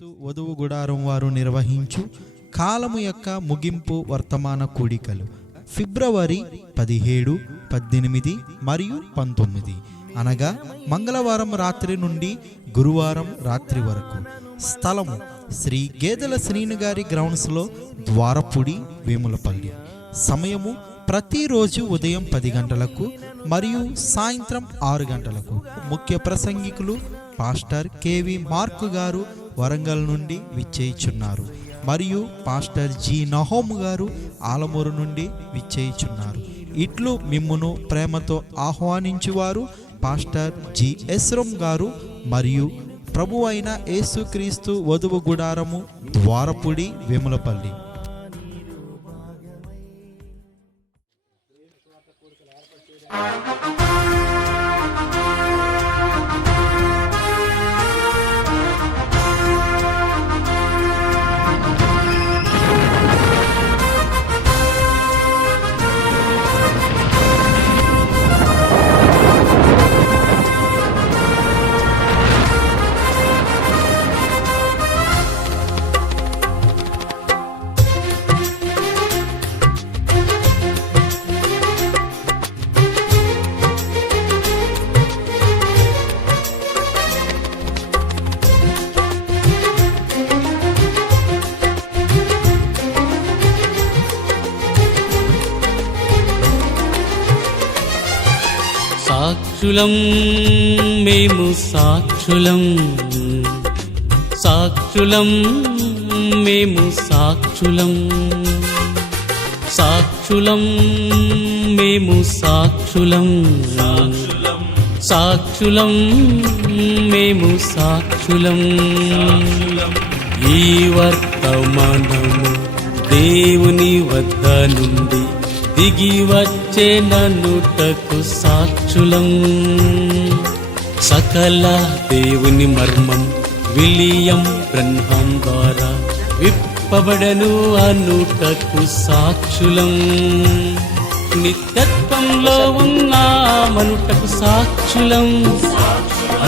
యేసుక్రీస్తు వధువు గుడారం వారు నిర్వహించు కాలము యొక్క ముగింపు వర్తమాన కూడికలు ఫిబ్రవరి 17, 18 మరియు 19 అనగా మంగళవారం రాత్రి నుండి గురువారం రాత్రి వరకు. స్థలము శ్రీ గేదెల శ్రీను గారి గ్రౌండ్స్లో, ద్వారపుడి, వేములపల్లి. సమయము ప్రతిరోజు ఉదయం 10 గంటలకు మరియు సాయంత్రం 6 గంటలకు. ముఖ్య ప్రసంగికులు పాస్టర్ కేవి మార్కు గారు వరంగల్ నుండి విచ్చేయిచున్నారు మరియు పాస్టర్ జి నహోము గారు ఆలమూరు నుండి విచ్చేయిచున్నారు. ఇట్లు మిమ్మును ప్రేమతో ఆహ్వానించువారు పాస్టర్ జి ఎస్రం గారు మరియు ప్రభు అయిన యేసుక్రీస్తు వధువు గుడారము, ద్వారపుడి, వేములపల్లి. సాక్షులం మేము సాక్షులం, సాక్షులం మేము సాక్షులం, సాక్షులం మేము సాక్షులం, సాక్షులం మేము సాక్షులం. ఈ వర్తమానము దేవుని వద్ద నుండి దిగి వచ్చే నన్నుటకు సాక్షులం. సకల దేవుని మర్మం విలియం బ్రహ్మం ద్వారా విప్పబడను అనుటకు సాక్షులం. నిత్యత్వంలో ఉన్నామనుటకు సాక్షులం,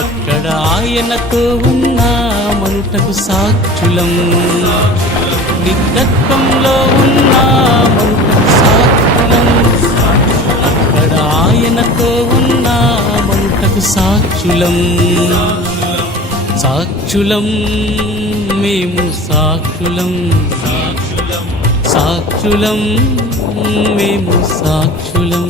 అక్కడ ఆయనతో ఉన్నామనుటకు సాక్షులం. నిత్యత్వంలో ఉన్నామనుటకు సాక్షులం, అక్కడ ఆయనతో ఉన్నామనుటకు సాక్షులం. సాక్షులం మేము సాక్షులం, సాక్షులం మేము సాక్షులం.